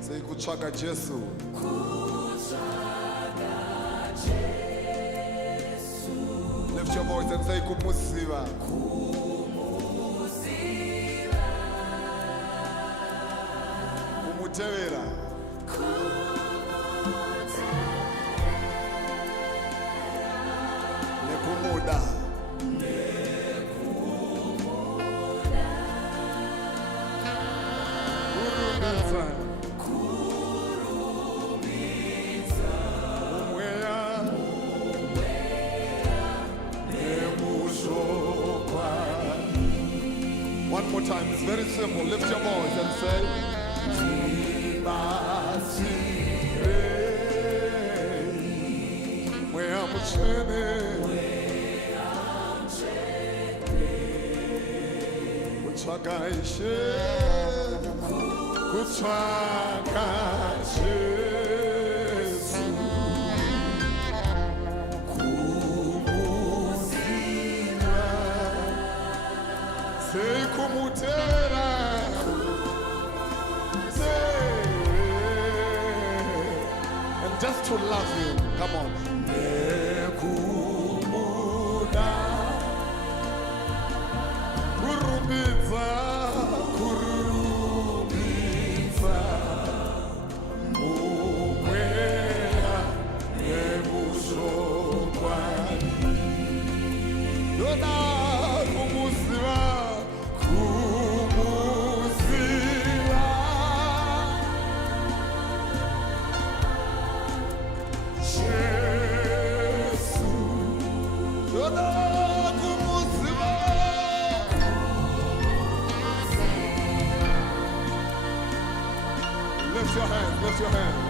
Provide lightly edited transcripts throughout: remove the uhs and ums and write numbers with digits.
Say kuchaga Jesu. Lift your voice and say kumusiba. Kumutevera. Nekumuda. One more time, it's very simple. Lift your voice and say, say kumutera, say, and just to love you, come on. Nekumuda, kurubitsa, kurubitsa, umwera nemushokwani. Yona kumusiba. Lift your hands, lift your hands.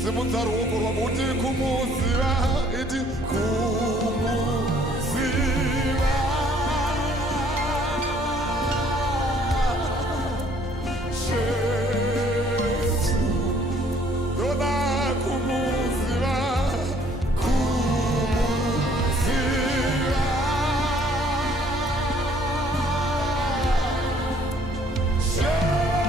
Simunza ruoko rwabuti kumuziva, iti kumuziva. Jesu, yoda kumuziva, kumuziva. Jesu.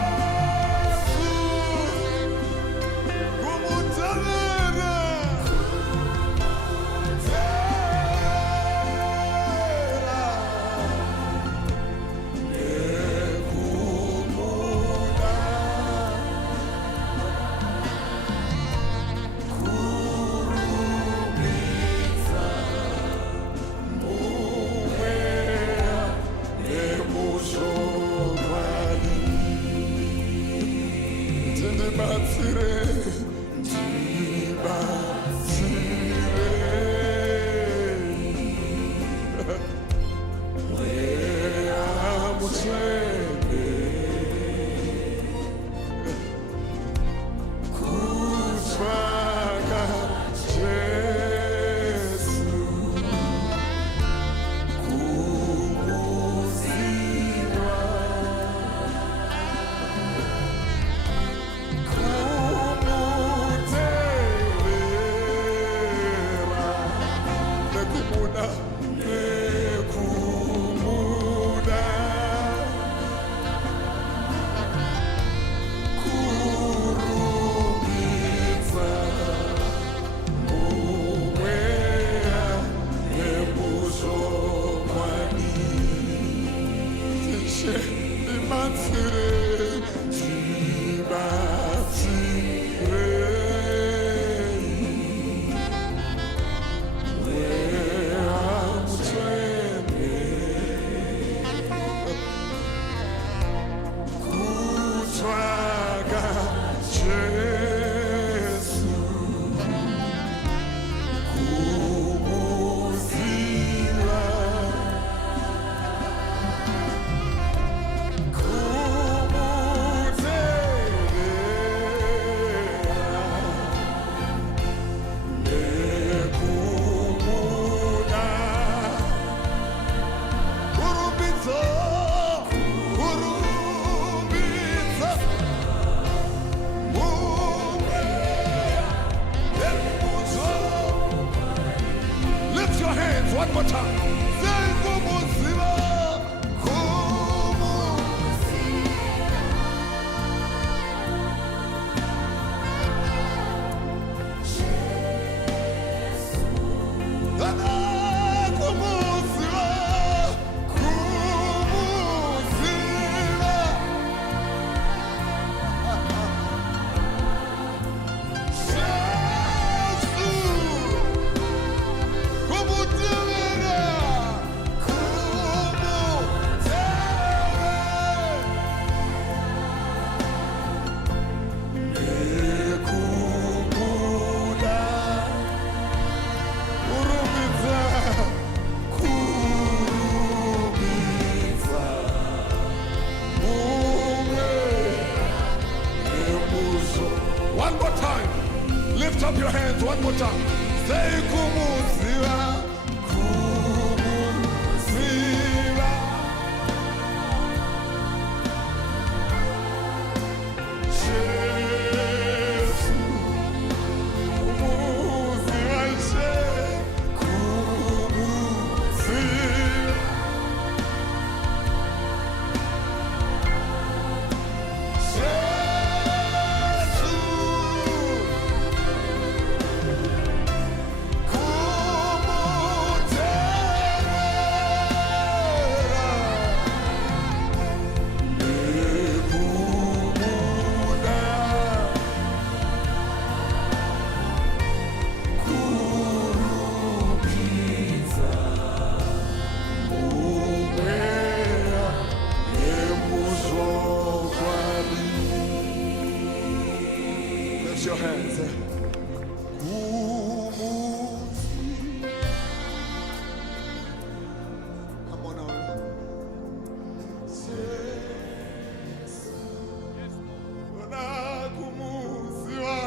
up your hands one more time. Say kumuziva, kumuziva. Jesu, kumuziva, kumuziva. Lift your hands. Come on now. Kumuziva,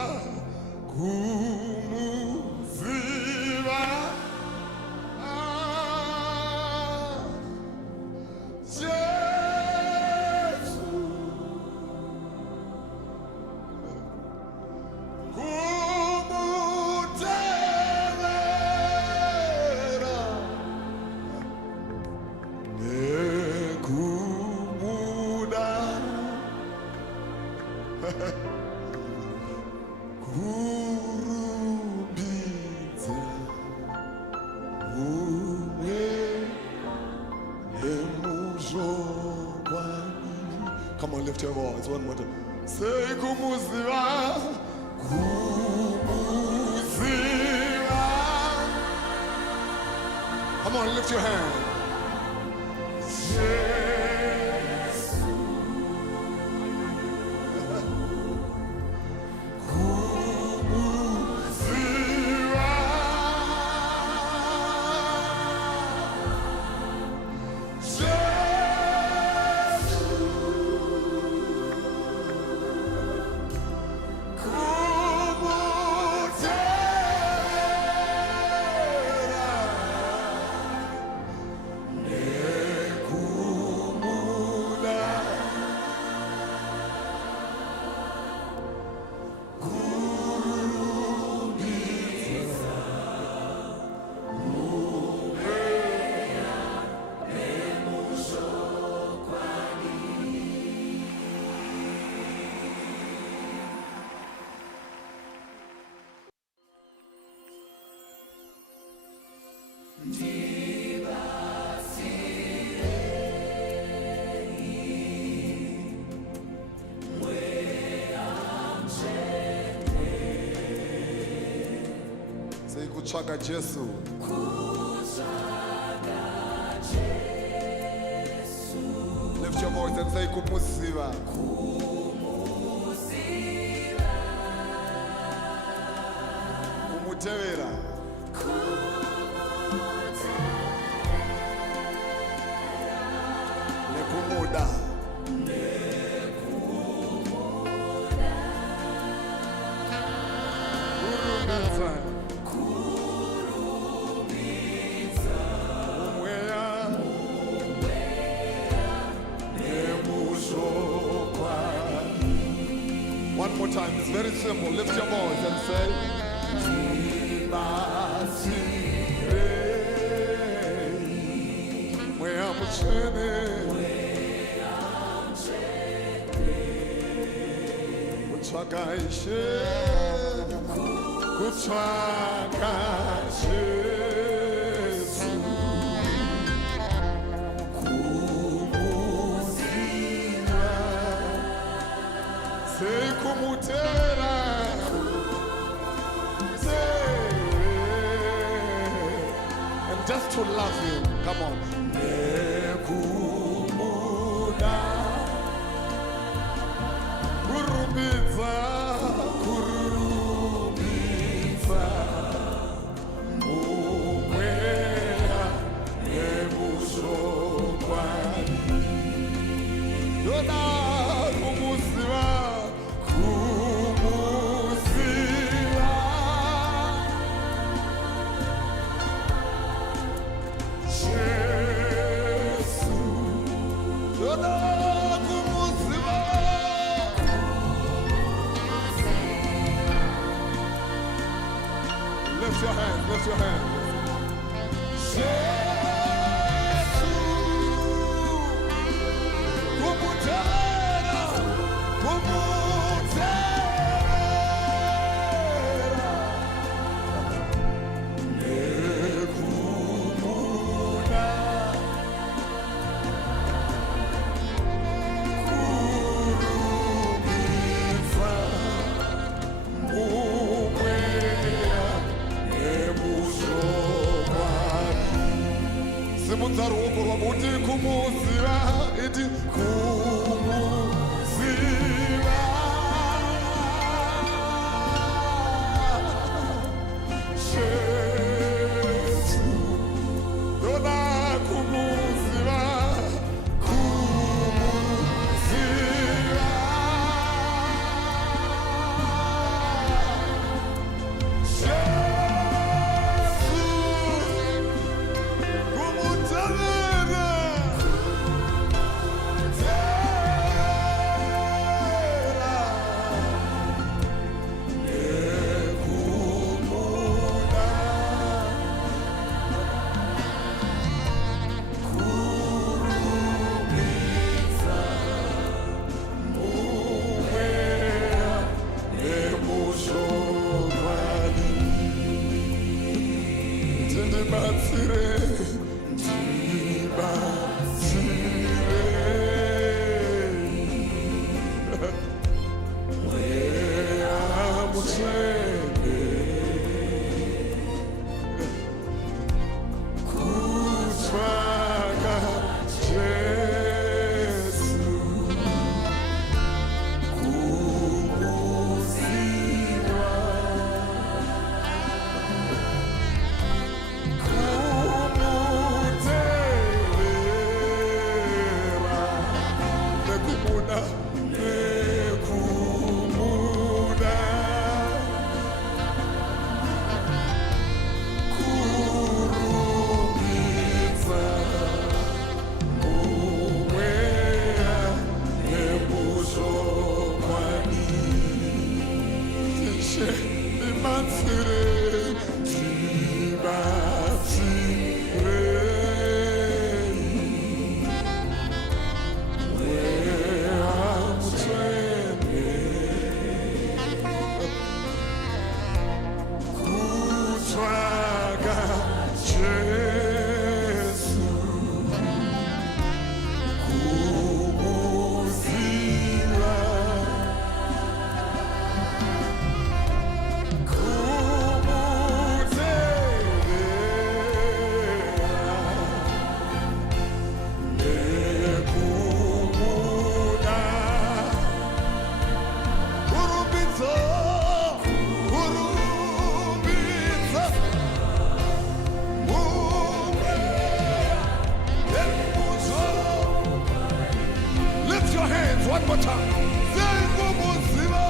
kumuziva. Come on, lift your voice one more time. Say kumuziva, kumuziva. Come on, lift your hand. Say kuchaga Jesu. Lift your voice and say kumuziva. Kumutevera. Nekumuda. One more time, it's very simple. Lift your voice and say, where I'm Say kumutera, say, and just to love you, come on. Nekumuda, kurubitsa, kurubitsa, umwera nemushokwani. Yona kumusiwa. Lift your hands, lift your hands. Simunza ruoko rwabuti kumuziva iti kumuziva Jesu Dona kumuziva kumuziva One more time. Say kumuziva,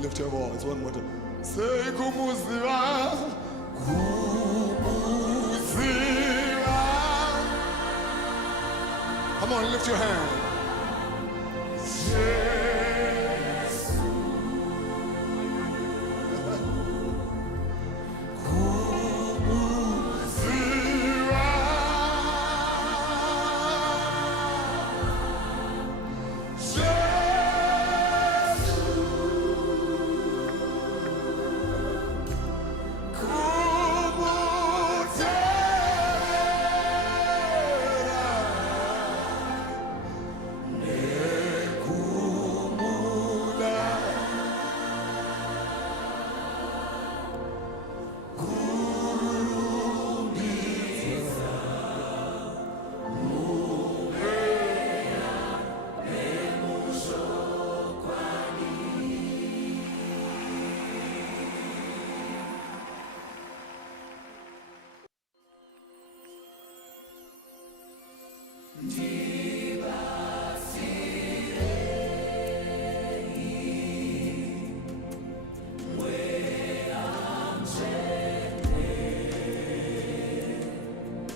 on, lift your voice one more time. Say kumuziva, kumuziva. Come on, lift your hand.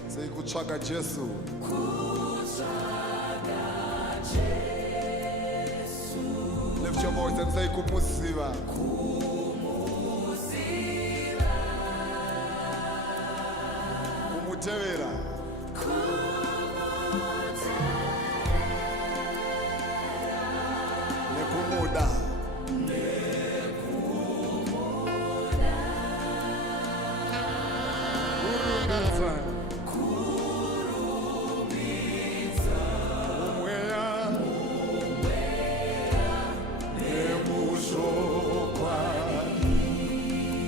Say kuchaga Jesu. Lift your voice and say kumuziva. Kumutevera. Nekumuda.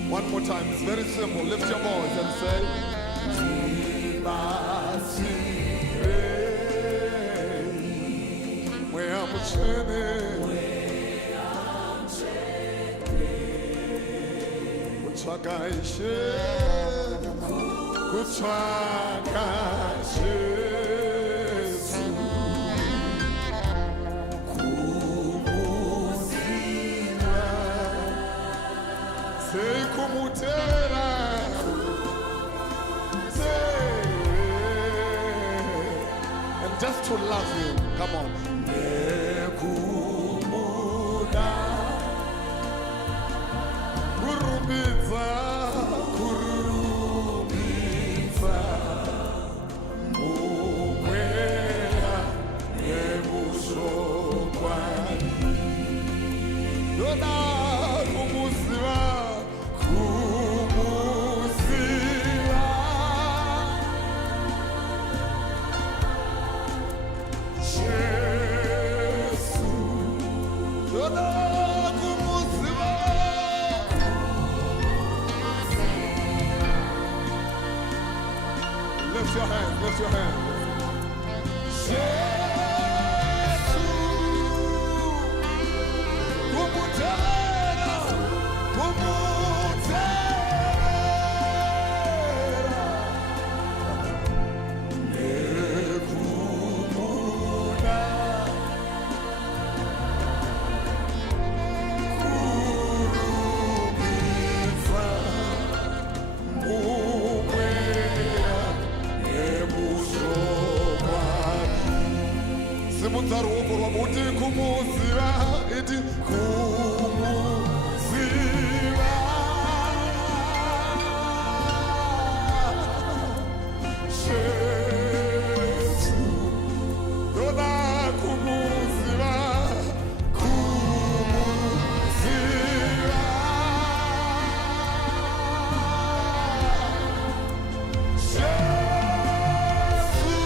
One more time, it's very simple. Lift your voice and say, say kumutera, say, and just to love you, come on. Nekumuda, kurubitsa, kurubitsa, umwera nemushokwani. Dona kumuziva. Lift your hands, lift your hands. Simunza ruoko rwabuti kumuziva, iti kumuziva. Jesu, dona kumuziva, kumuziva. Jesu,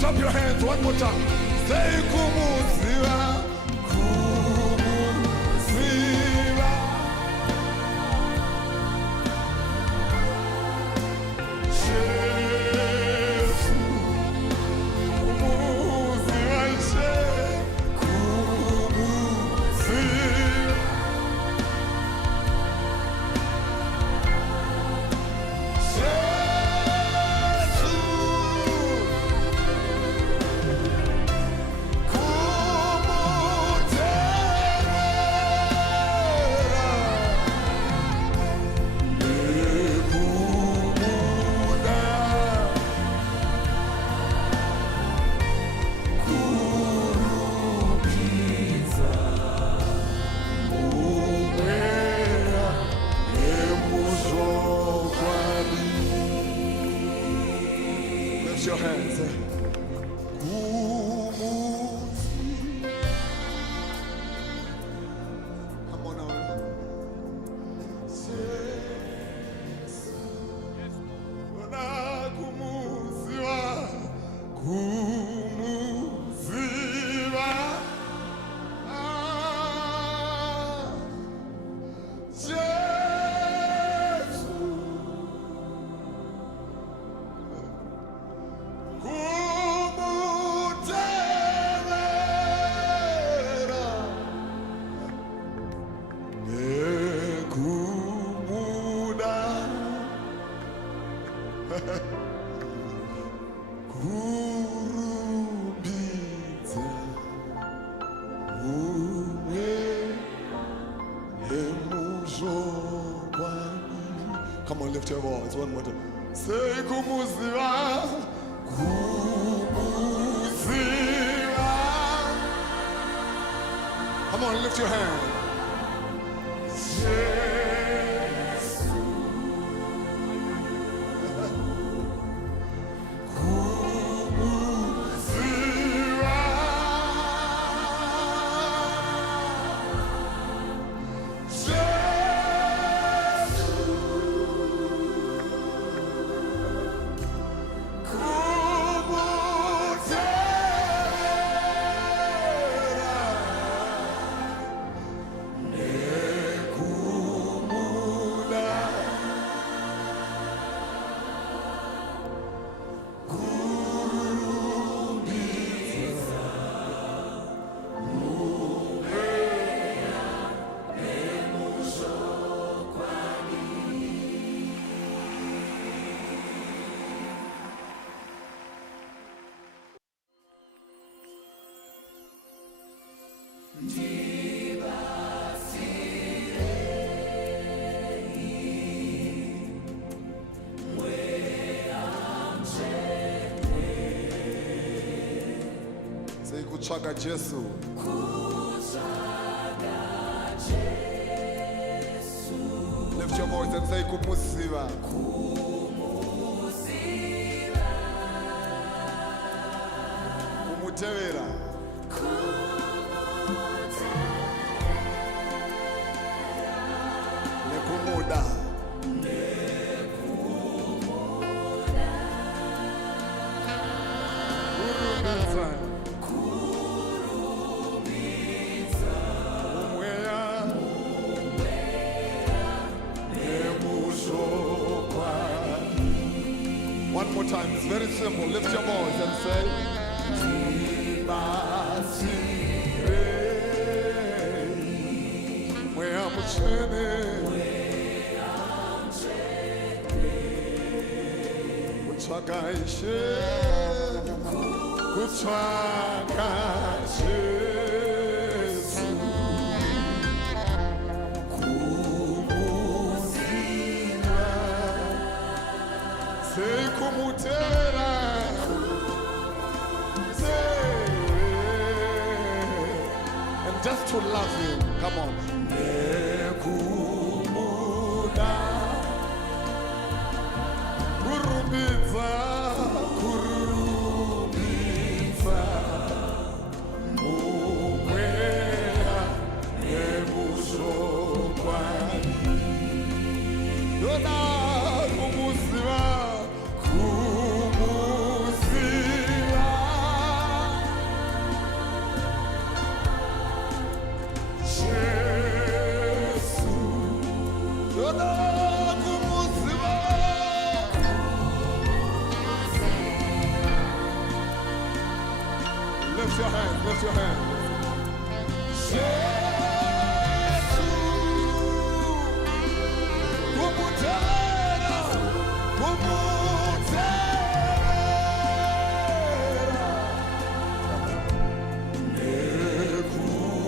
Lift up your hands one more time. Say kumuziva, kumuziva. Jesu, kumuziva, kumuziva. Lift your hands. Come on now. Kumuziva, kumuziva. Come on, lift your voice one more time. Say kumuziva, kumuziva. Come on, lift your hand. Say kuchaga Jesu. Lift your voice and say kumuziva. Kumutevera. Nekumuda. One more time, it's very simple. Lift your voice and say, Say kumutera, say, and just to love you, come on. Nekumuda, kurubitsa, kurubitsa, umwera nemushokwani. Dona kumuziva. Lift your hands, lift your hands. Yesu, kumutera, kumutera.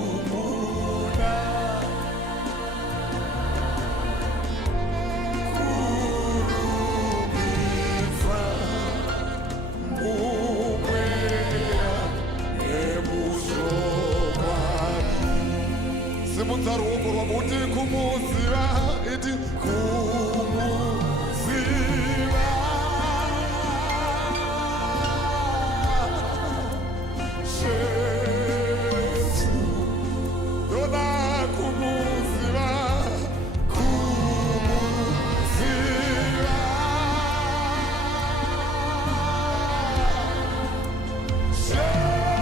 Nekumuna, kurumisa, mumwera, nemushokwana. Simunza ruoko rwako uti kumuziva, iti kumuziva. Yesu, yoda kumuziva, kumuziva.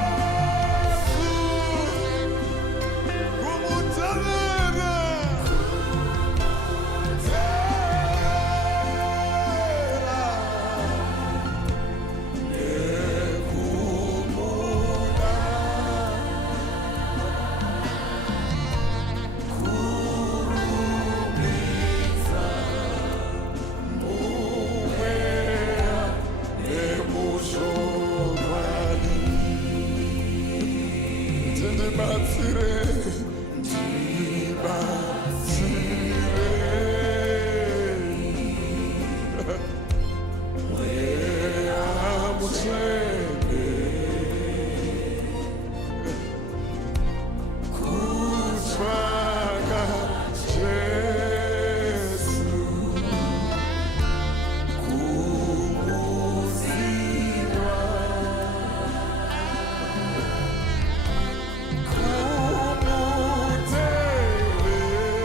Yesu, kumutavera, tera, nekumuna, kurumisa, mumwera, nemushokwana. Ndibatsire, ndibatsire, mweya mutsvene, kutsvaga Jesu, kumuziva,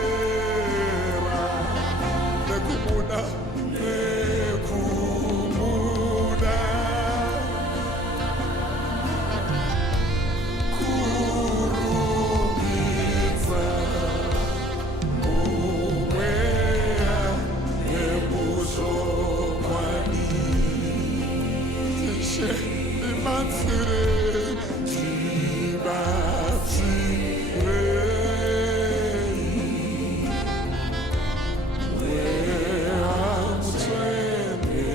kumutevera, nekumuna, nekumuna, kurumidza, mumweya nemushokwani. Tishe ndibatsire, ndibatsire, mweya mutsvene,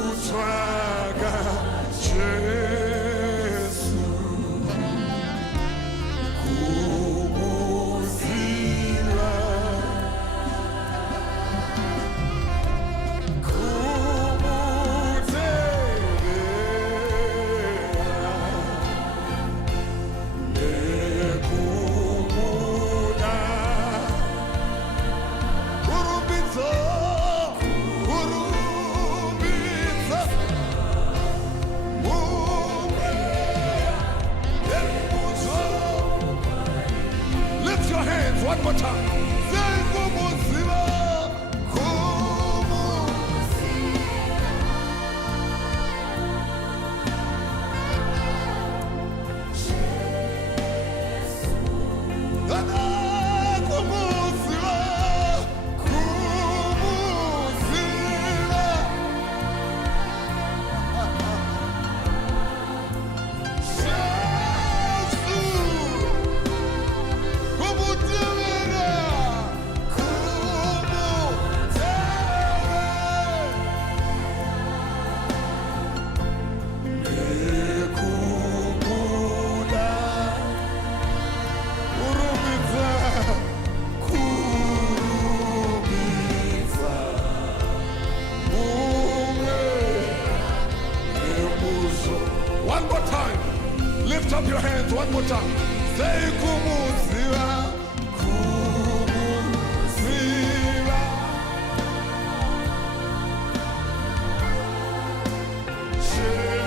kutsvaga Jesu, kumuziva, kumutevera, nekumuna, kurumbidza, kurumbidza, mumweya nemushokwana. Lift your hands one more time. Say kumuziva, kumuziva, kumuziva. Yesu, kumutevera, nekumuna, kurumidza, kurumidza, mumweya nemusho. One more time. Lift up your hands one more time. Say kumuziva, kumuziva.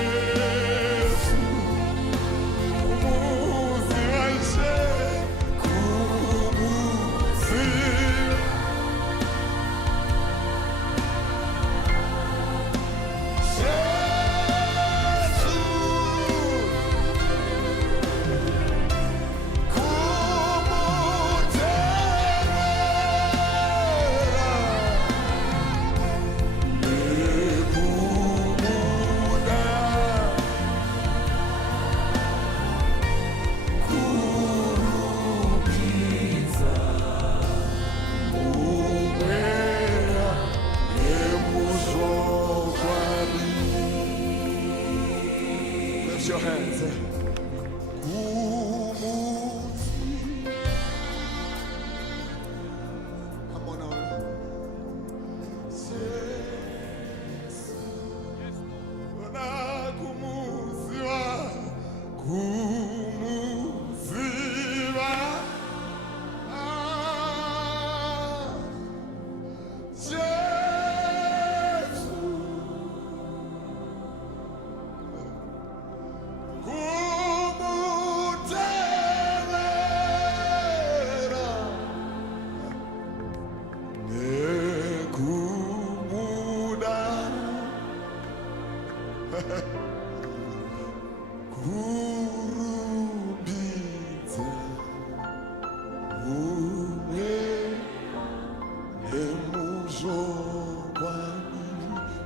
Yesu, kumuziva, kumuziva. Yesu, Lift your hands. Come on now.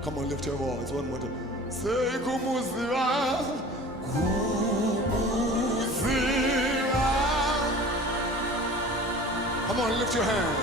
Come on, lift your voice one more time. Say kumuziva, kumuziva. Come on, lift your hand.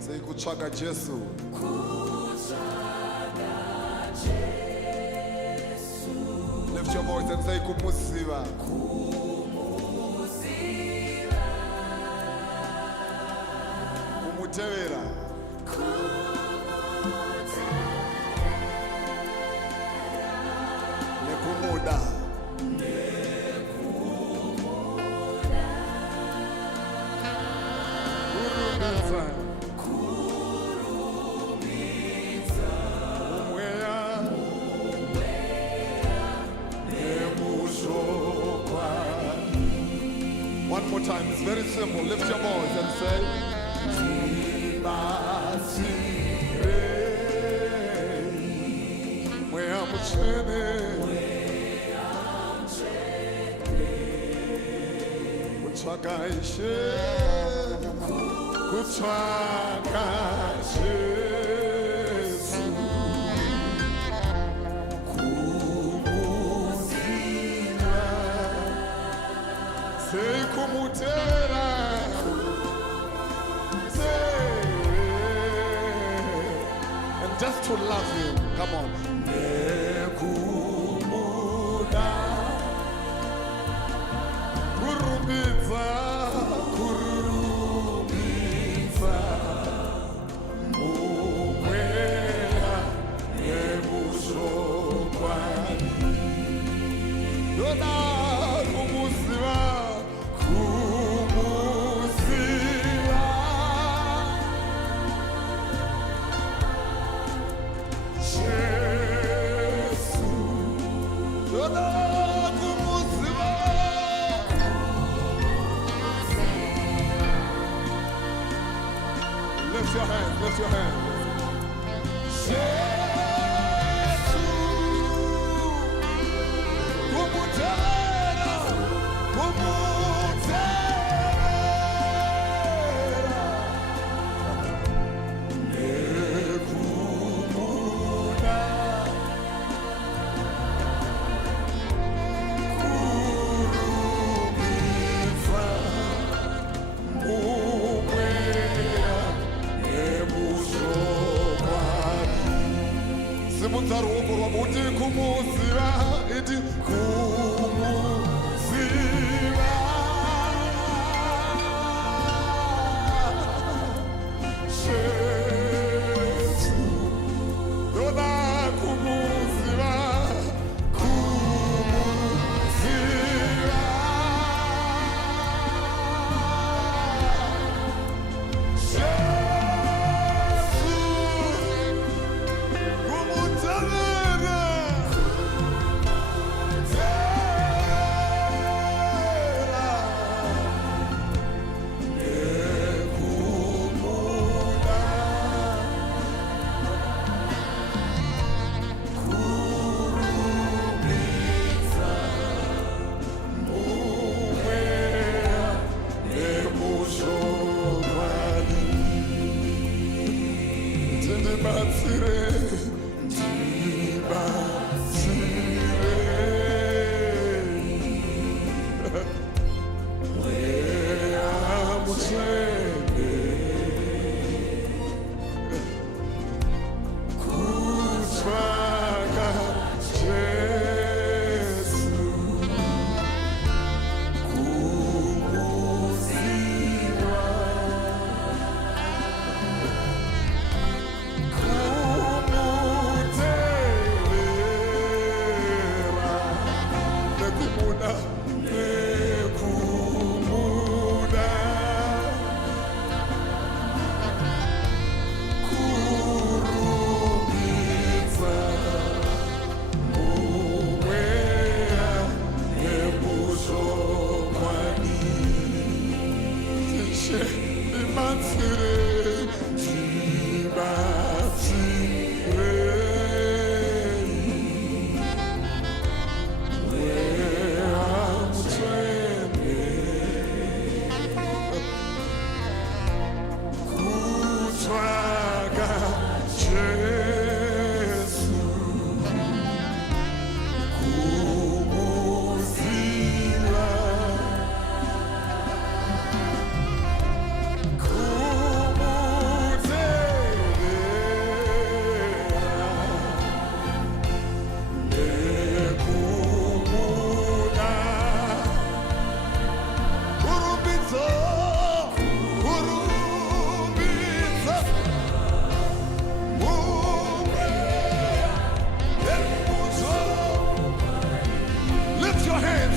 Say kuchaga Jesu. Lift your voice and say kumuziva. Kumutevera. Nekumuda. One more time, it's very simple. Lift your voice and say, say kumutera, say, and just to love him. Come on. Nekumuda, kurubitsa, kurubitsa, umwela nemushokwani. Yona kumuziva. Lift your hands, lift your hands. Simunzaruko rwabuti kumuziva, iti kumuziva.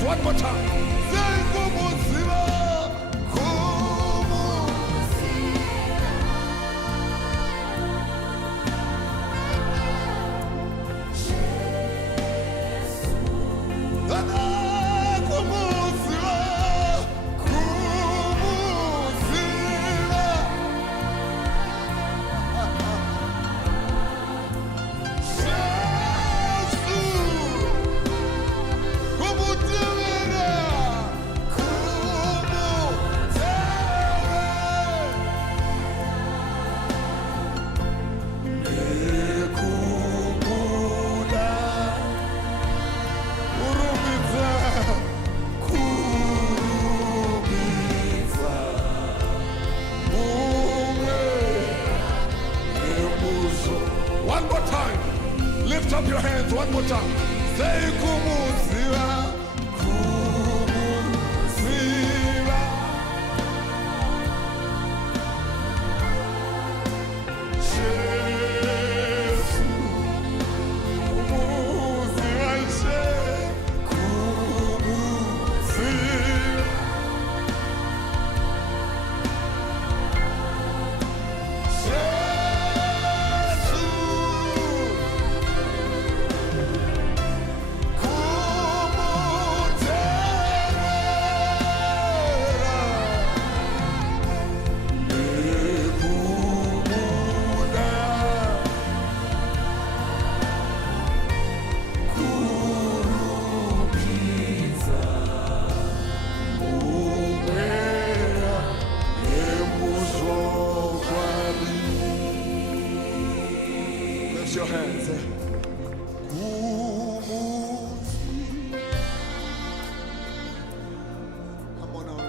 hands one more time. Say kumuziva, one more time. Lift up your hands one more time. Say kumuziva, kumuziva. Jesu, kumuziva, kumuziva. Lift your hands. Come on now.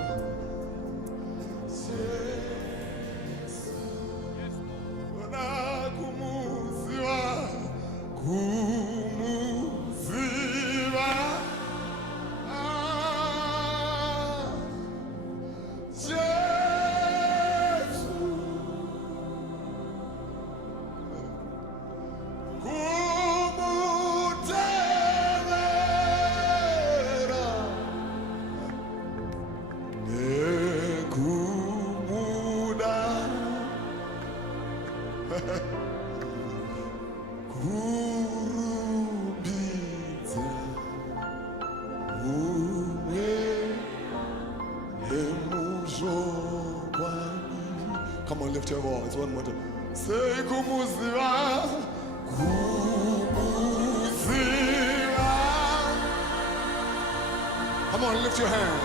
Kumuziva, kumuziva. Come on, lift your voice one more time. Say kumuziva, kumuziva. Come on, lift your hand.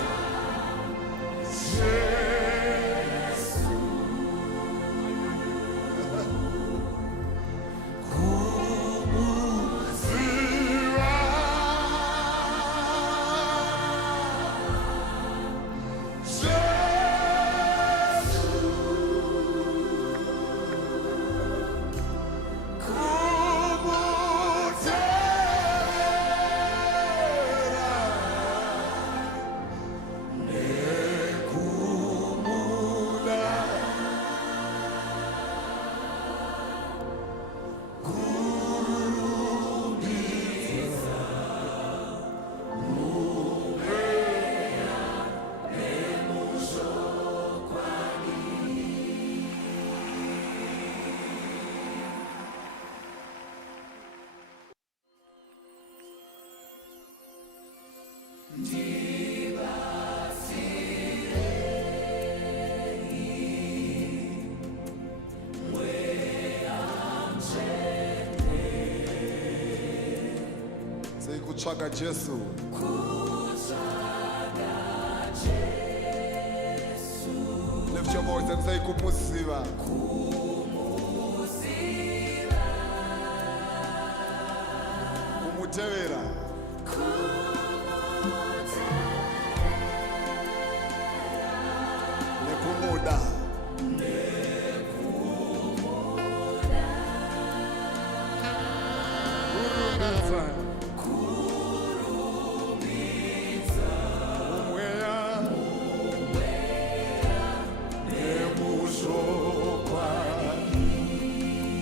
Say kuchaga Jesu. Lift your voice and say kumuziva. Kumutevera. Nekumuda.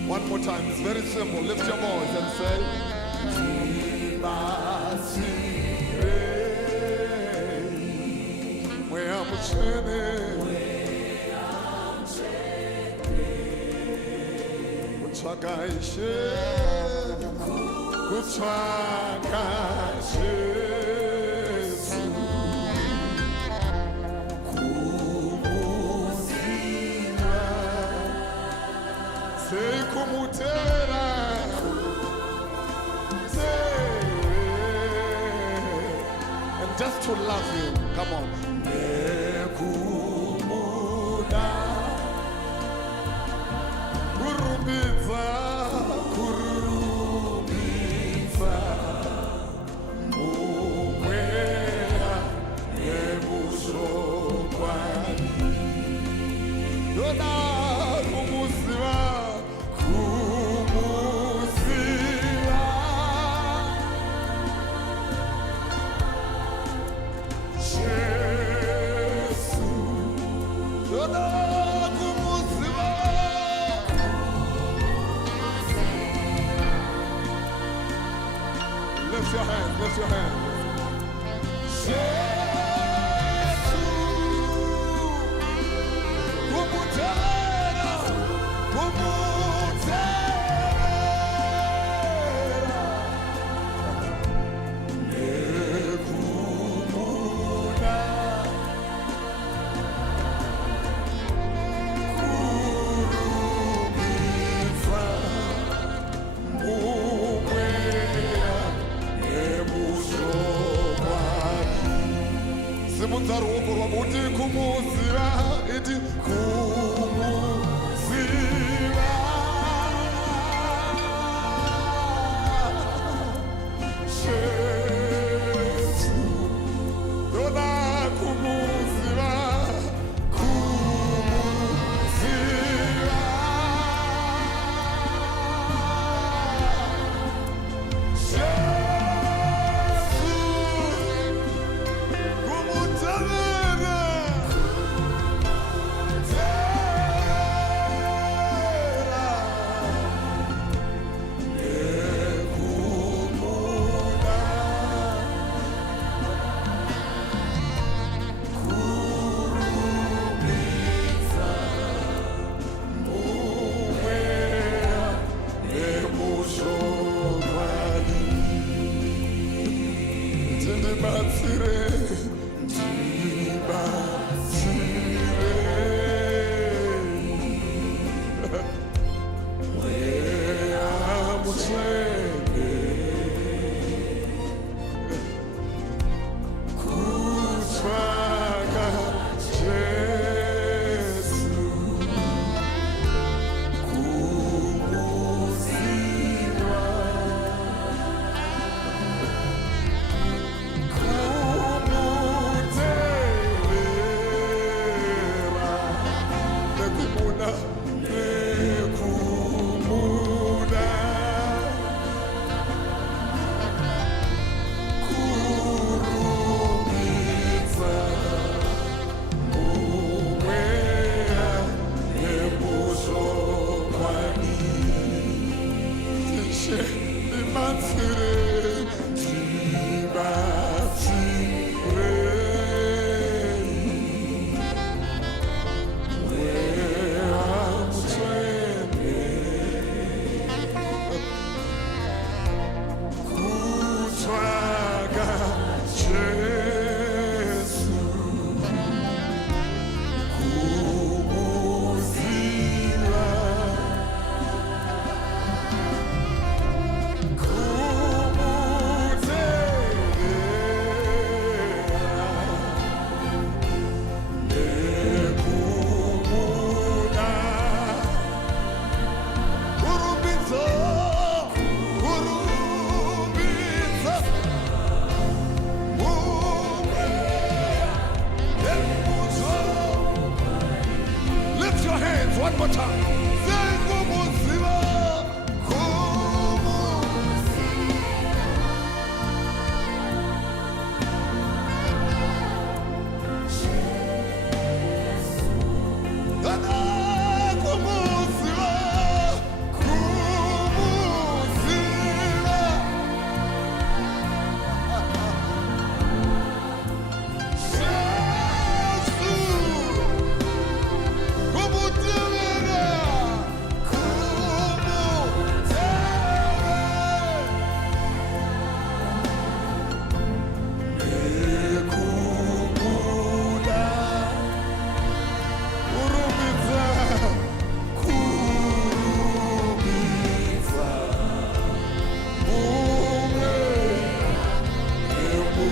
One more time, it's very simple. Lift your voice and say, mchene kutsvakaishe kutsvaka Jesu kumuziva sei kumutera and just to love him. Come on. Nekumuda kurumidza kurumidza mumweya nemuzokwadi yoda kumuziva kumuziva Jesu yoda kumuziva lift your hands, lift your hands. Jesu kumutera kumutera nekumuda kurumidza mumweya nemuzokwadi simudza ruoko rwako uti kumuziva iti kumuziva Jesu yoda kumuziva kumuziva Jesu kumutevera tera nekumuda kurumidza mumweya nemuzokwadi tindibatsire ndibatsire mweya mutsvene kutsvaka Jesu kumuziva kumutera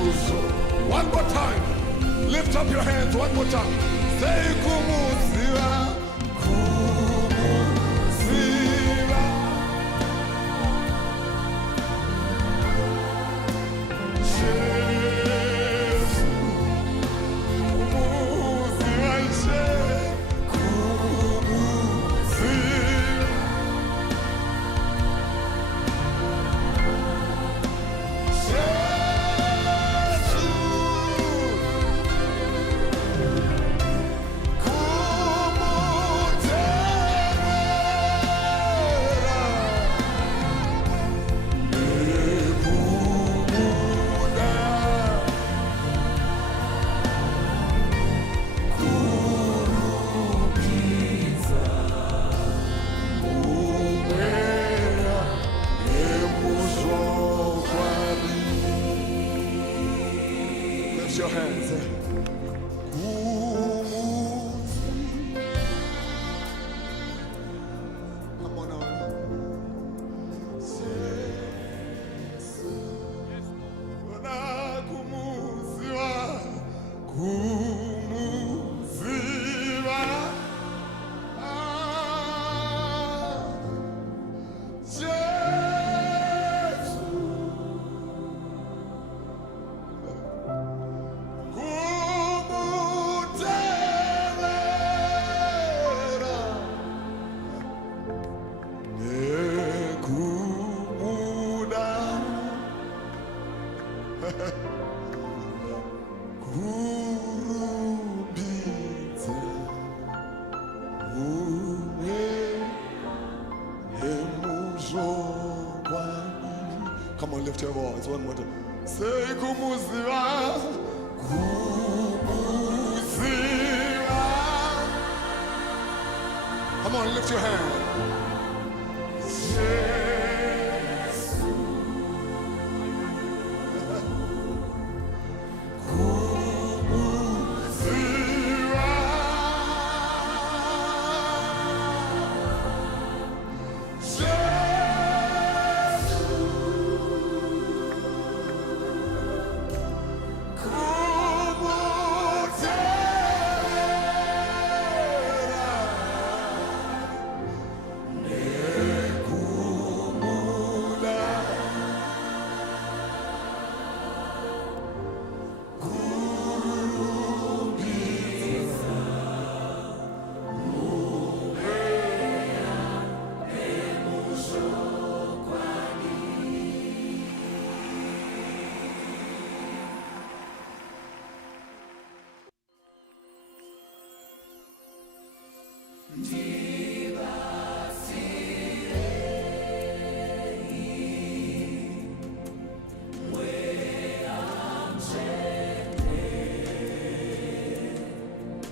One more time. Lift up your hands one more time. Say kumuziva, kumuziva. Jesus, kumuziva, kumuziva. Lift your hands. Come on now. Kumuziva, kumuziva. Come on, lift your voice one more time. Say kumuziva, kumuziva. Come on, lift your hand.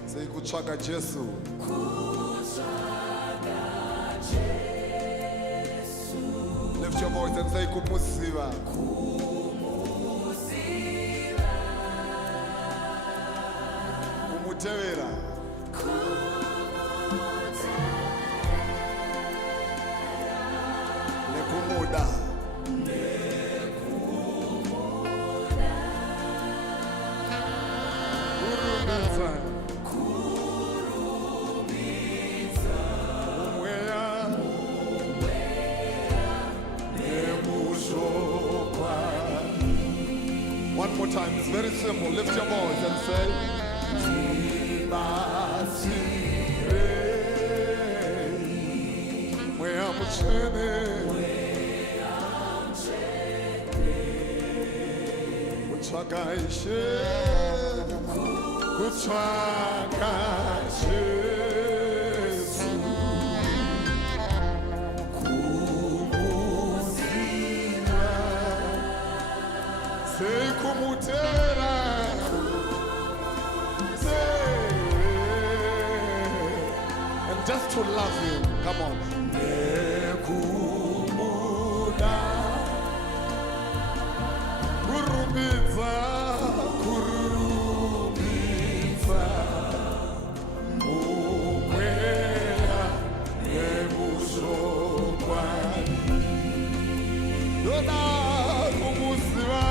Say kuchaga Jesu. Lift your voice and say kumuziva. Kumutevera. Nekumuda. One more time, it's very simple. Lift your voice and say, Say kumutera, say, and just to love you, come on. Nekumuda, kurubitsa, kurubitsa, umwera nemusokwani. Dona kumuziva.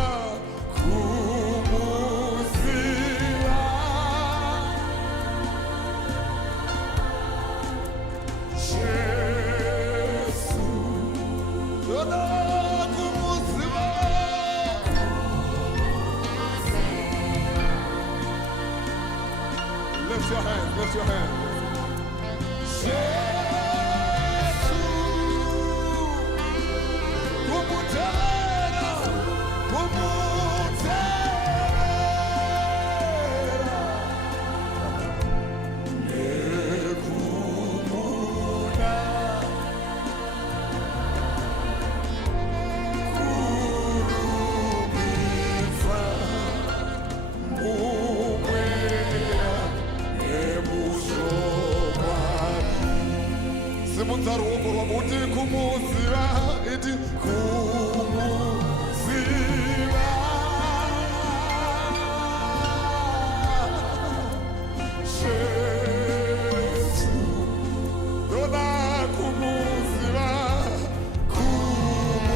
Lift your hands, lift your hands. Yesu, kumutera, kumutera. Nekumuna, kurumisa, umwera, nebuso kwami. Simudza ruoko rwako uti kumuziva, iti kumuziva. Yesu, ndoda kumuziva, kumuziva.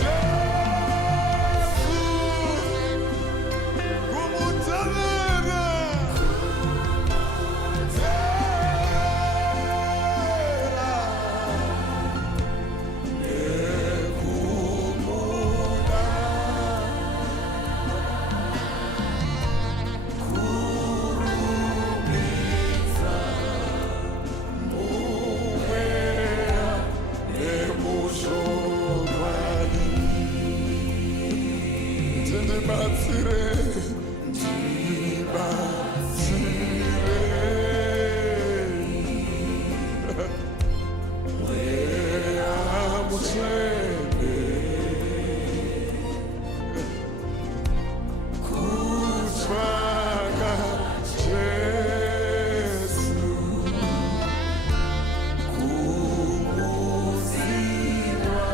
Yesu, kumutevera, tevera. Nekumuna, kurumisa, umwera, nemushorwani. Ndibatsire, ndibatsire. Wea mutsvene, kutsvaga Jesu, kumuziva,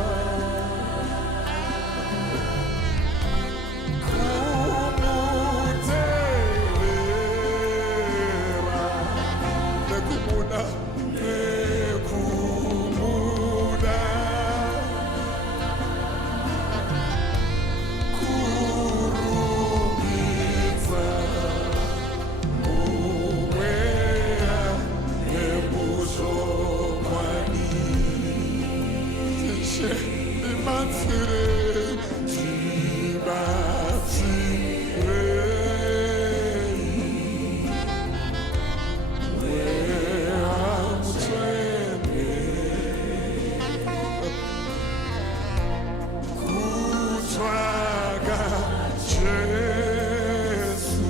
kumutevera. Nekumuna, nekumuna, kurumisa, umwera, nebuso kwani. Tishe, ndibatsire, ndibatsire. Kutsvaga Jesu,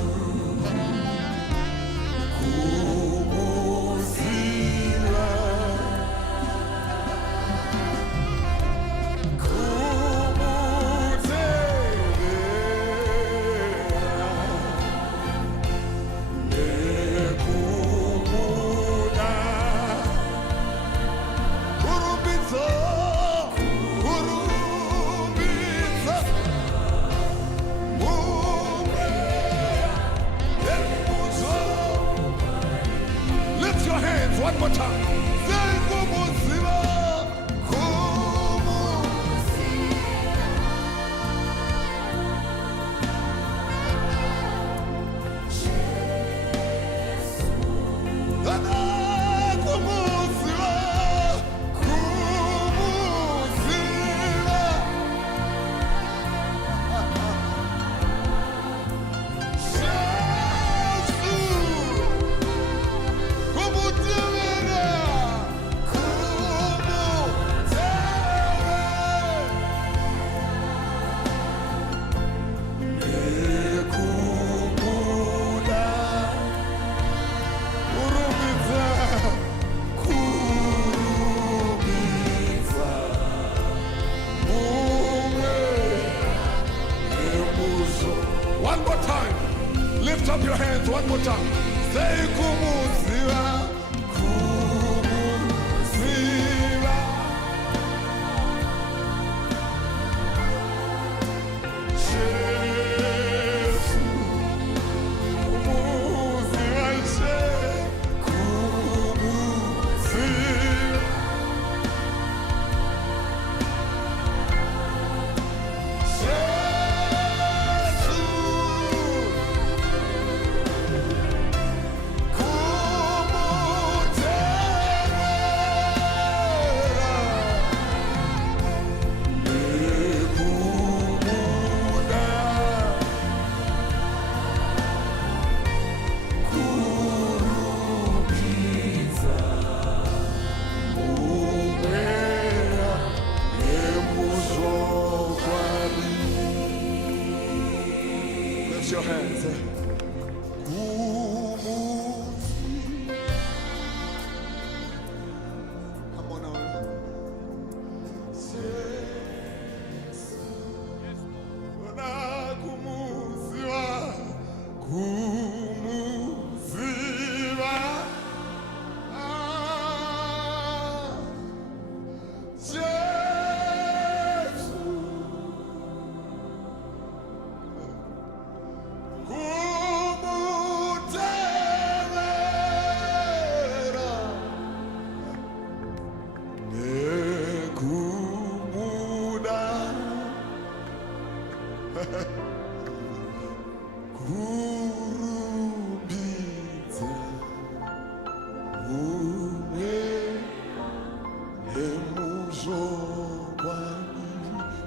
kumuziva, kumutevera. Nekumuna, kurumisa, kurumisa, umwera, nebuso. Lift your hands one more time. Say kumuziva, kumuziva, kumuziva. Yesu, kumutevera, Lift up your hands one more time. Say kumuziva, kumuziva. Yesu, kumuziva, kumuziva. Yesu,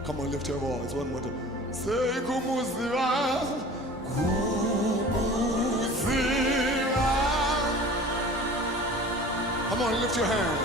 Come on, lift your voice one more time. Say kumuziva, kumuziva. Come on, lift your hand.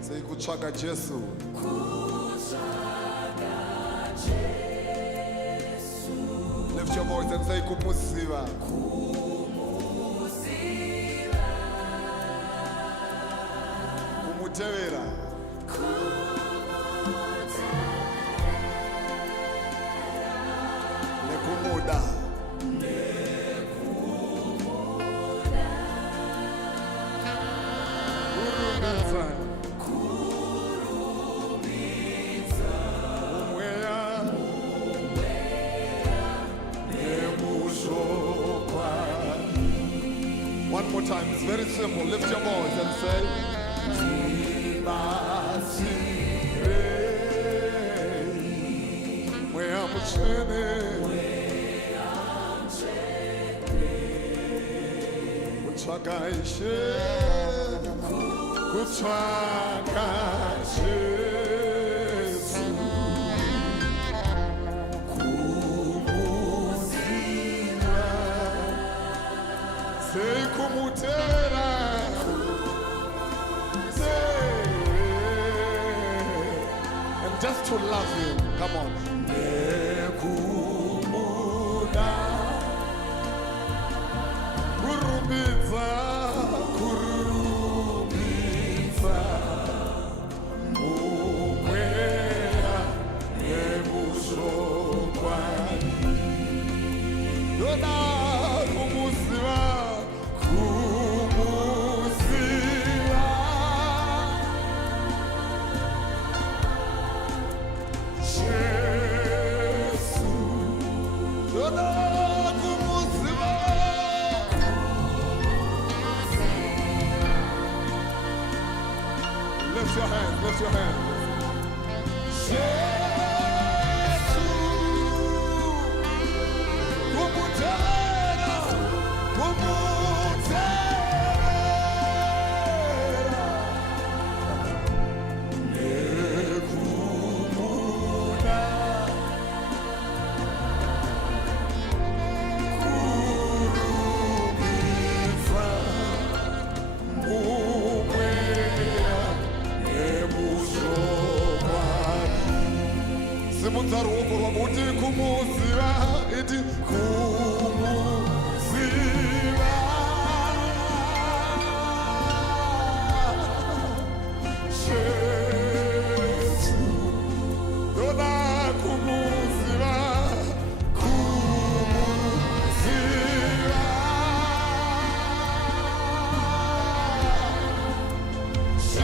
Say kuchaga Jesu. Lift your voice and say kumuziva. Kumutevera. Nekumuda. One more time, it's very simple. Lift your voice and say, where I'm say kumutera, say, and just to love him, come on. Nekumuda, kurubitsa, kurubitsa, umwera nemushokwani. Yoda kumusiva. Lift your hands, lift your hands. Simunzaruko wabuti kumuziva, iti kumuziva. Jesu, yoda kumuziva, kumuziva. Jesu,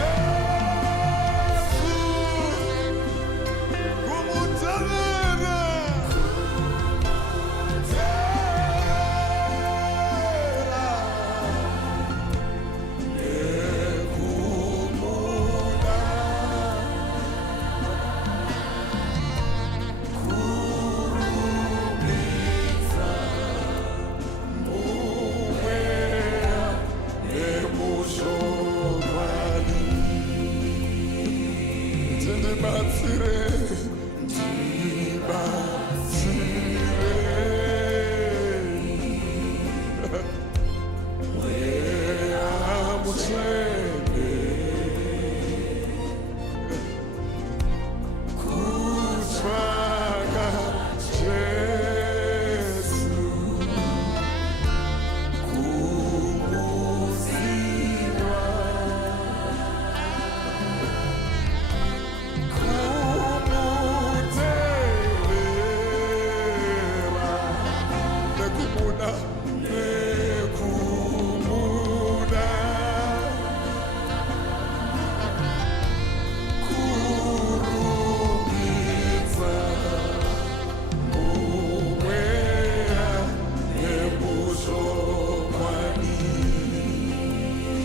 nekumuda kurumidza umweya nemuzokwadi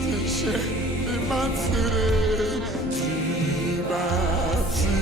tishe imatsire tibatsire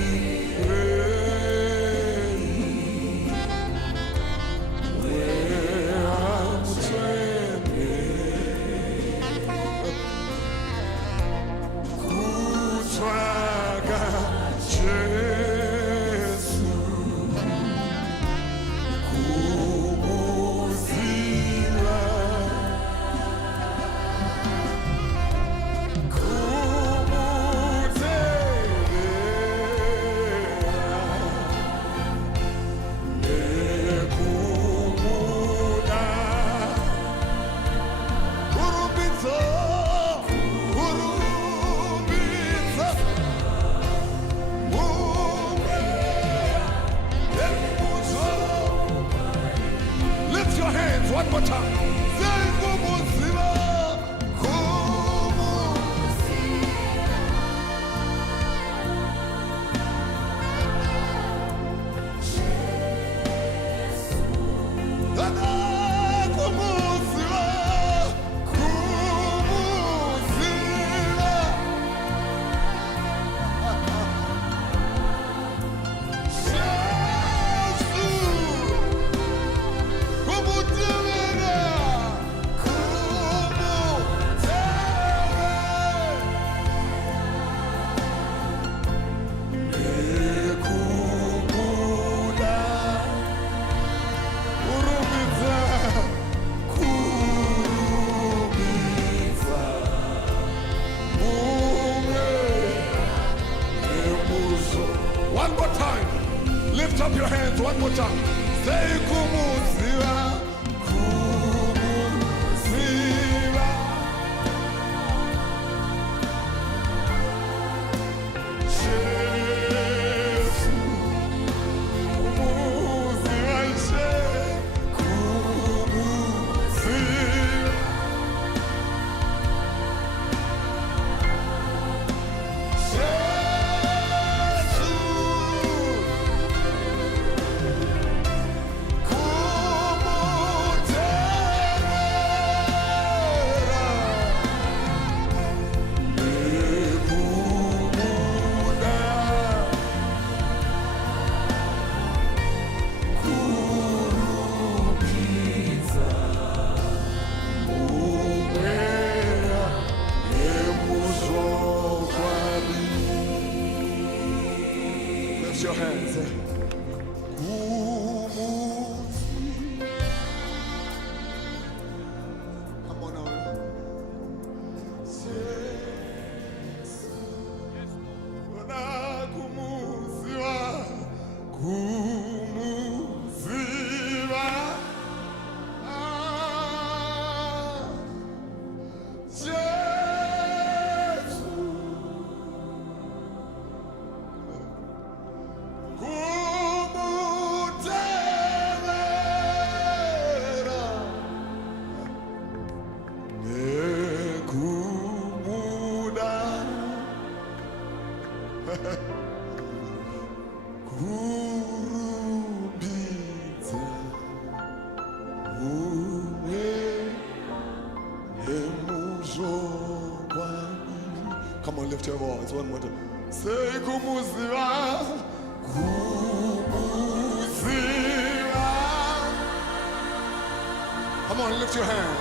one more time. Say kumuzila, one more time. Lift up your hands one more time. Say kumuzila, kumuzila. Jesu, kumuzila, kumuzila. Your hands. Come on now. Kumuziwa, kumuziwa. Kurubidza umwe emuzokwadi. Come on, lift your voice one more time. Say kumuziva, kumuziva. Come on, lift your hand.